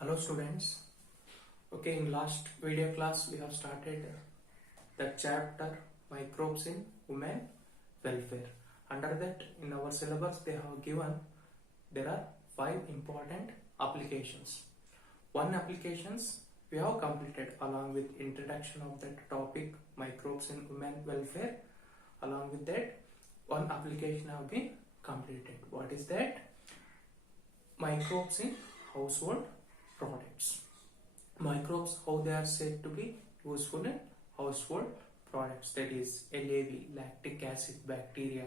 Hello students. Okay, in last video class we have started the chapter Microbes in Human Welfare. Under that, in our syllabus they have given there are 5 important applications. One applications we have completed along with introduction of that topic Microbes in Human Welfare. Along with that, one application have been completed. What is that? Microbes in household products. Microbes, how they are said to be useful in household products, that is LAV, lactic acid bacteria,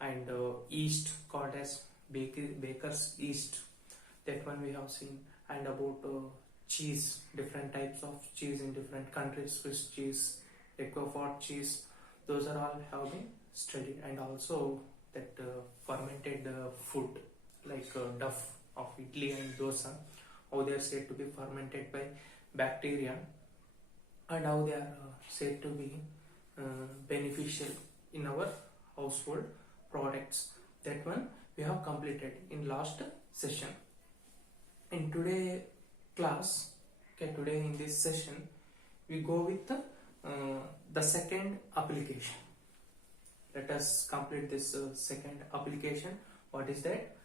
and yeast called as baker's yeast, that one we have seen, and about cheese, different types of cheese in different countries, Swiss cheese, Equifort cheese, those are all have been studied, and also that fermented food like duff of idli and dosa, how they are said to be fermented by bacteria, and how they are said to be beneficial in our household products. That one we have completed in last session. In today class, today in this session we go with the second application. Let us complete this second application. What is that?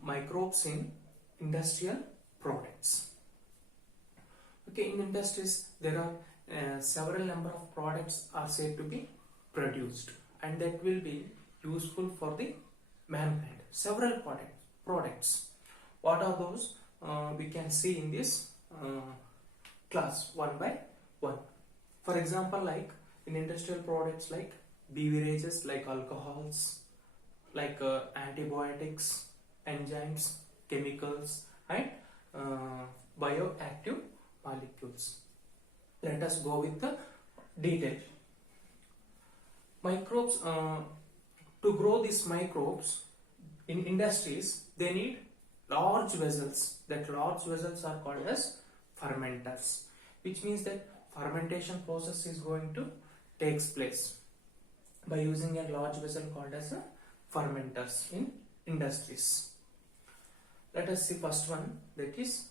Microbes in industrial products. Okay, in industries there are several number of products are said to be produced, and that will be useful for the mankind. Several products. What are those? We can see in this class one by one. For example, like in industrial products like beverages, like alcohols, like antibiotics, enzymes, chemicals, and bioactive molecules. Let us go with the detail. Microbes, to grow these microbes in industries, they need large vessels. That large vessels are called as fermenters, which means that fermentation process is going to takes place by using a large vessel called as a fermenters in industries. Let us see first one, that is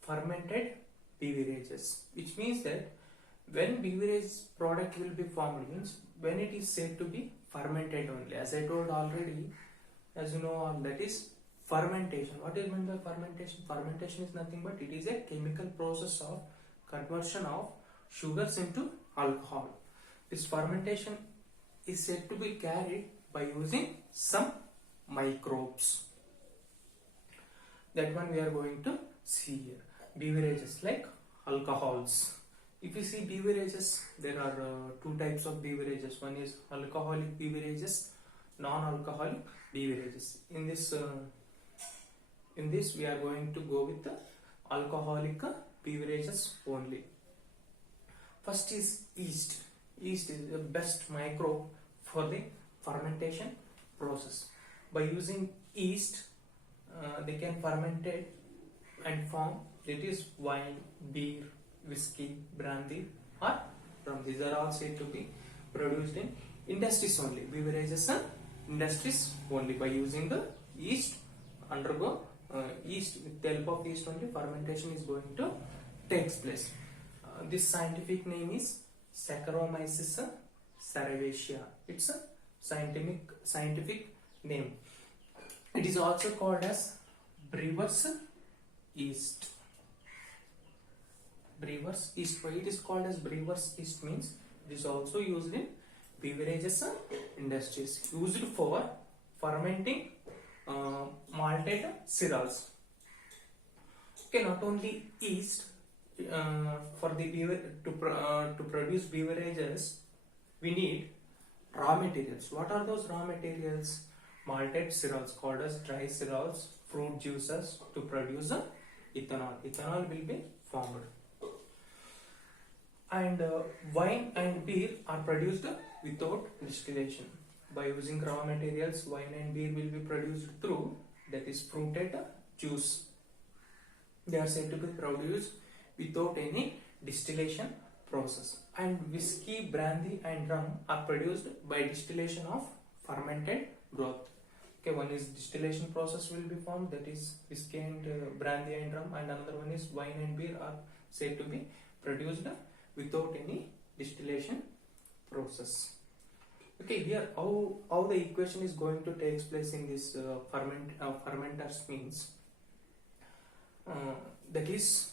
fermented beverages, which means that when beverage product will be formed, means when it is said to be fermented only. As I told already, as you know, that is fermentation. What is meant by fermentation? Fermentation is nothing but it is a chemical process of conversion of sugars into alcohol. This fermentation is said to be carried by using some microbes. That one we are going to see here. Beverages like alcohols. If you see beverages, there are two types of beverages. One is alcoholic beverages, non-alcoholic beverages. In this we are going to go with the alcoholic beverages only. First is yeast. Yeast is the best microbe for the fermentation process. By using yeast, they can ferment it and form, it is wine, beer, whiskey, brandy, or rum. These are all said to be produced in industries only. Beverages and industries only. By using the yeast, undergo yeast, with the help of yeast only fermentation is going to takes place. This scientific name is Saccharomyces cerevisiae. It's a scientific name. It is also called as brewer's yeast. Brewer's yeast. Why it is called as brewer's yeast means it is also used in beverages industries. Used for fermenting malted cereals. Okay, not only yeast. For the to produce beverages, we need raw materials. What are those raw materials? Malted cereals called as dry cereals, fruit juices to produce ethanol. Ethanol will be formed. And wine and beer are produced without distillation. By using raw materials, wine and beer will be produced through, that is fruited juice. They are said to be produced without any distillation process. And whiskey, brandy and rum are produced by distillation of fermented broth. Okay, one is distillation process will be formed, that is whiskey and brandy and rum, and another one is wine and beer are said to be produced without any distillation process. Okay, here how the equation is going to take place in this fermenters means that is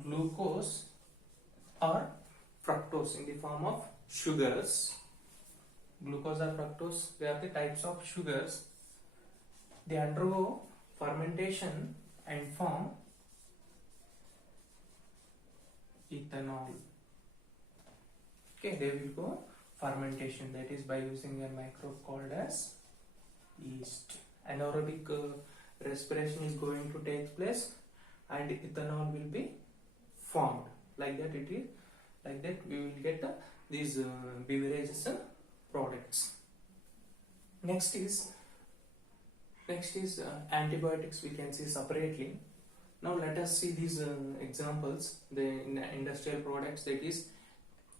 glucose or fructose in the form of sugars. Glucose or fructose, they are the types of sugars. They undergo fermentation and form ethanol. Okay, they will go fermentation, that is by using a microbe called as yeast. Anaerobic respiration is going to take place and ethanol will be formed. Like that it is, like that we will get these beverages products. Next is antibiotics, we can see separately. Now let us see these examples. In the industrial products, that is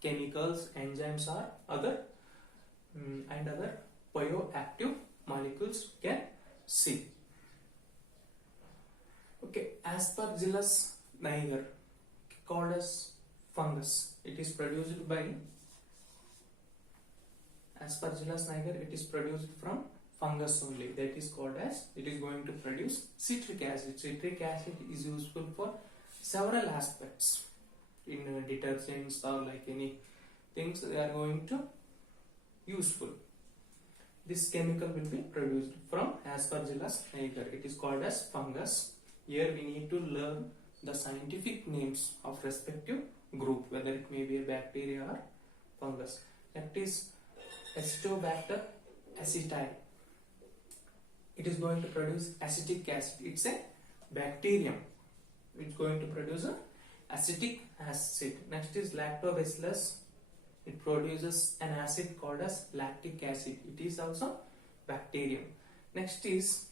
chemicals, enzymes or other bioactive molecules we can see. Okay, Aspergillus niger, called as fungus, it is produced by Aspergillus niger. It is produced from fungus only, that is called as, it is going to produce citric acid. Citric acid is useful for several aspects in detergents or like any things they are going to useful. This chemical will be produced from Aspergillus niger. It is called as fungus. Here we need to learn the scientific names of respective group, whether it may be a bacteria or fungus. That is Acetobacter aceti. It is going to produce acetic acid. It's a bacterium. It's going to produce a acetic acid. Next is Lactobacillus. It produces an acid called as lactic acid. It is also bacterium. Next is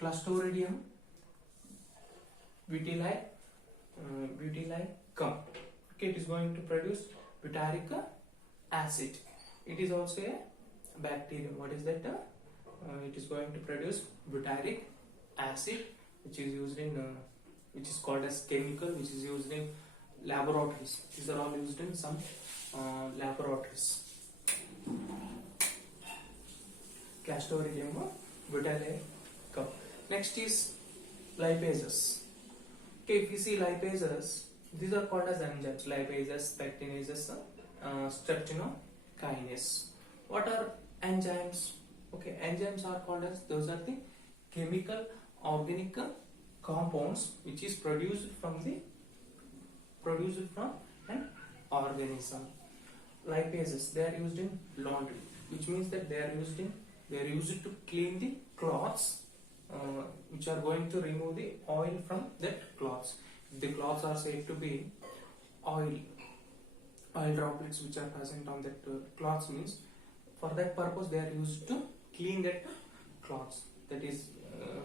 Clostridium butylicum. Okay, it is going to produce butyric acid. It is also a bacterium. What is that? It is going to produce butyric acid, which is used in which is called as chemical, which is used in laboratories. These are all used in some laboratories. Clostridium butylicum. Next is lipases. Okay, if you see lipases, these are called as enzymes. Lipases, pectinases, streptokinase. What are enzymes? Okay, enzymes are called as, those are the chemical organic compounds which is produced from an organism. Lipases, they are used in laundry, which means that they are used to clean the cloths, which are going to remove the oil from that cloths. If the cloths are said to be oil droplets which are present on that cloths, means for that purpose they are used to clean that cloths. That is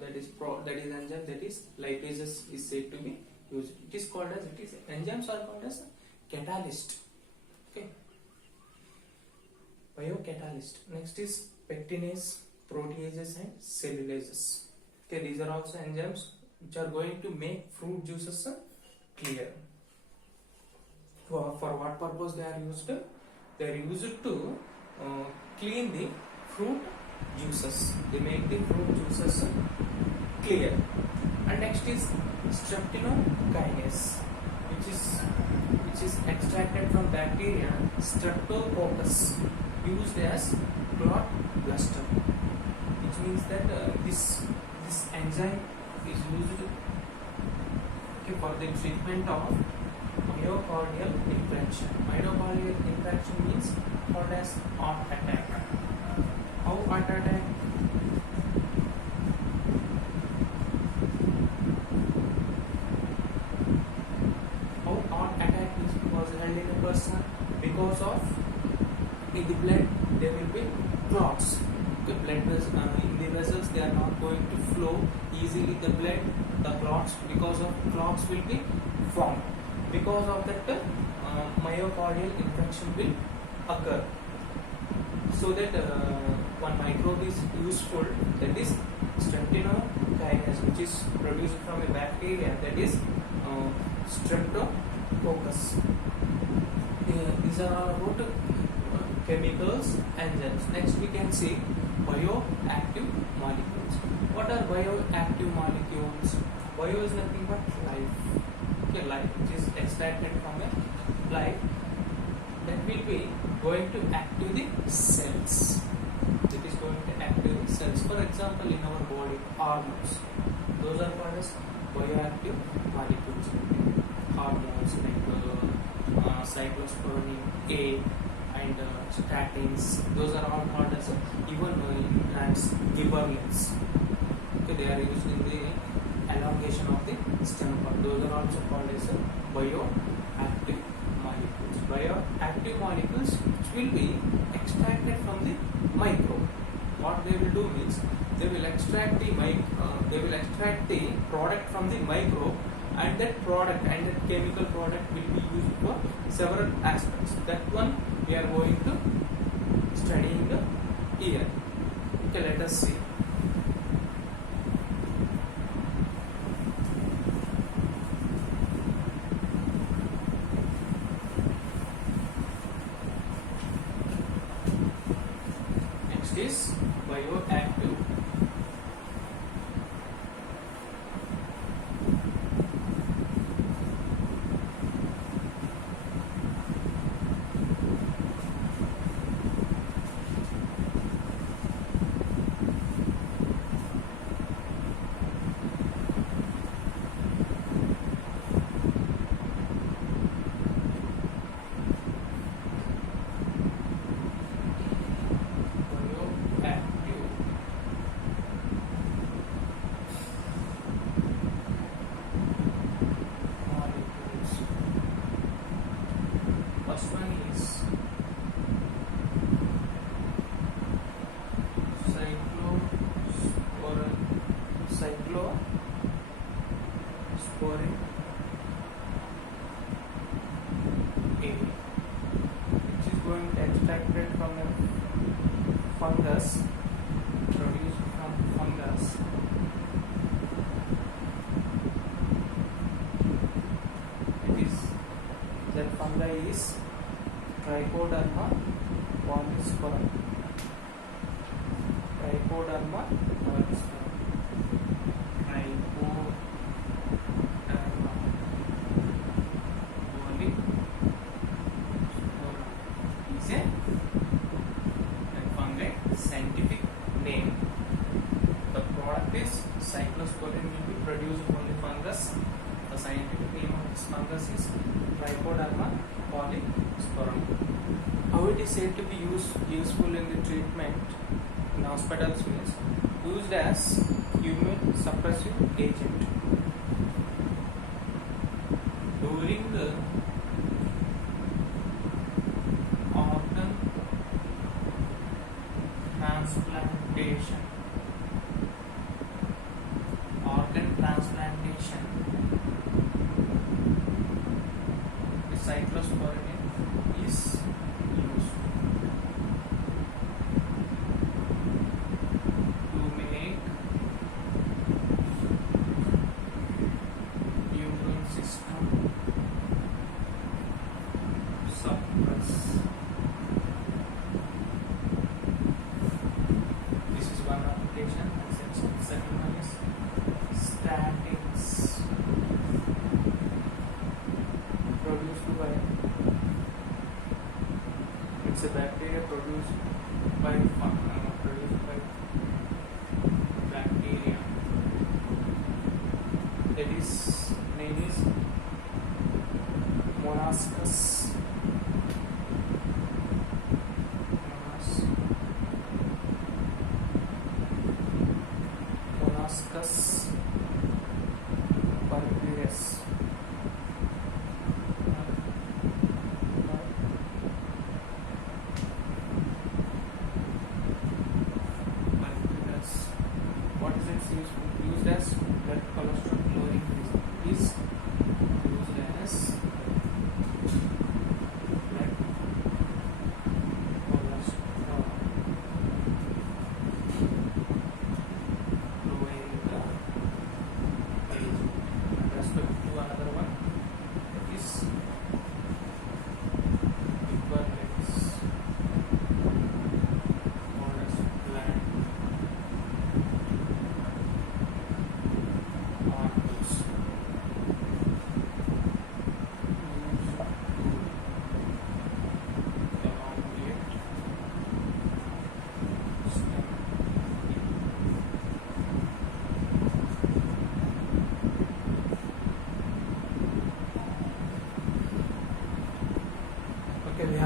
enzyme, that is lipases is said to be used. It is called as, enzymes are called as catalyst. Okay, biocatalyst. Next is pectinase, proteases and cellulases. Okay, these are also enzymes which are going to make fruit juices clear. For what purpose they are used? They are used to clean the fruit juices. They make the fruit juices clear. And next is streptokinase, which is extracted from bacteria Streptococcus, used as clot buster. Which means that this enzyme is used for the treatment of myocardial infarction. Myocardial infarction means called as heart attack. How heart attack? How heart attack was held in a person? Because of in the blood there will be clots. The blood in the vessels, they are not going to flow easily. The clots, because of clots will be formed. Because of that, myocardial infarction will occur. So that one microbe is useful, that is streptokinase, which is produced from a bacteria, that is streptococcus. These are all about chemicals, enzymes. Next we can see bioactive molecules. What are bioactive molecules? Bio is nothing but life. Okay, life which is extracted from a life that will be going to active the cells. It is going to active the cells. For example, in our body, hormones. Those are called as bioactive molecules. Hormones like cyclosporin A and statins. Those are all called as even in plants gibberellins. Okay, they are used in the elongation of the stem part. Those are also called as bioactive molecules. Bioactive molecules which will be extracted from the microbe. What they will do means they will extract the product from the microbe, and that product and that chemical product will be used for several aspects. That one we are going to study in the here. Okay, let us see. Next is bioactive. Cyclosporin A, which is going to extracted from a fungus, produced from fungus. It is that fungi is Trichoderma polysporum. Trichoderma polysporum. Scientific name. The product is cyclosporin, will be produced from the fungus. The scientific name of this fungus is Trichoderma polysporum. How it is said to be useful in the treatment in hospitals means used as immune suppressive agent during the organ transplantation. The cyclosporin is used to make immune system suppress. This is one application. Second one is statins, produced by, it's a bacteria produced by bacteria. That is name is Monascus. Monascus purpureus. What is its use? Used as blood cholesterol lowering is used as blood cholesterol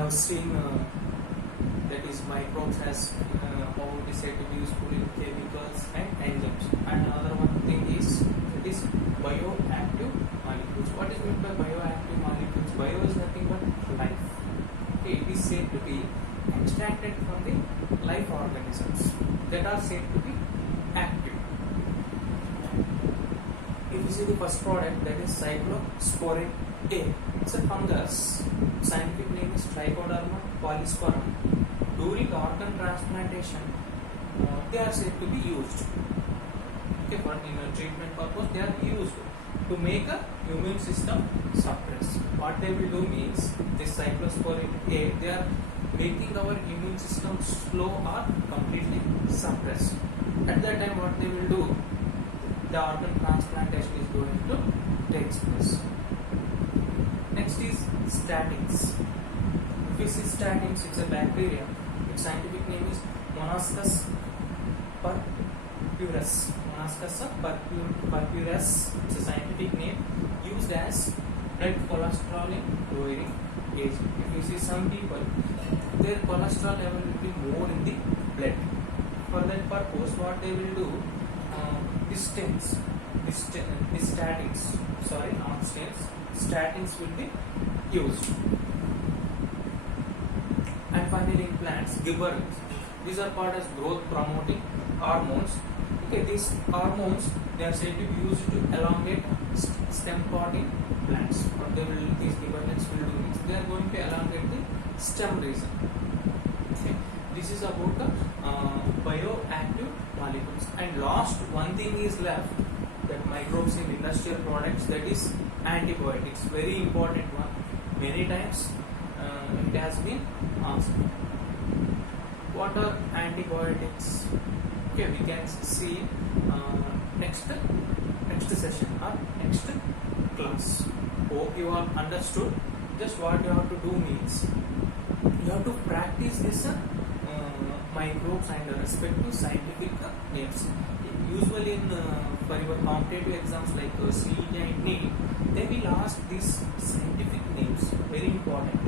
have seen that is microbes as how it is said to be useful in chemicals and enzymes. And another one thing is that is bioactive molecules. What is meant by bioactive molecules? Bio is nothing but life. Okay, it is said to be extracted from the life organisms that are said to be active. If you see the first product, that is cyclosporin A. It's a fungus. Scientific name is Trichoderma polysporum. During organ transplantation, they are said to be used. Okay, for treatment purpose, they are used to make a immune system suppress. What they will do means this cyclosporin A, they are making our immune system slow or completely suppressed. At that time, what they will do? The organ transplantation is going to take place. Next is statins. If you see statins, it's a bacteria. Its scientific name is Monococcus purpurus. Monococcus purpurus. It's a scientific name used as blood cholesterol in lowering agent. If you see some people, their cholesterol level will be more in the blood. For that purpose, what they will do? Statins will be used. And finally, in plants, gibberellins. These are called as growth promoting hormones. Okay, these hormones, they are said to be used to elongate stem pod in plants. What these gibberellins will do is they are going to elongate the stem region. Okay, this is about the bioactive molecules. And last one thing is left, that microbes in industrial products, that is antibiotics. Very important one. Many times it has been asked. What are antibiotics? Okay, we can see next session or next class. Hope you all understood. Just what you have to do means you have to practice this microbes and respective scientific names. Usually in for your competitive exams like CET and NEET, they will ask these scientific names. Very important.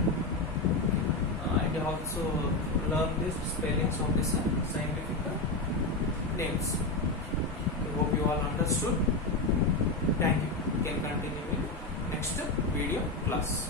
And also learn these spellings of these scientific names. I hope you all understood. Thank you. We can continue in next video class.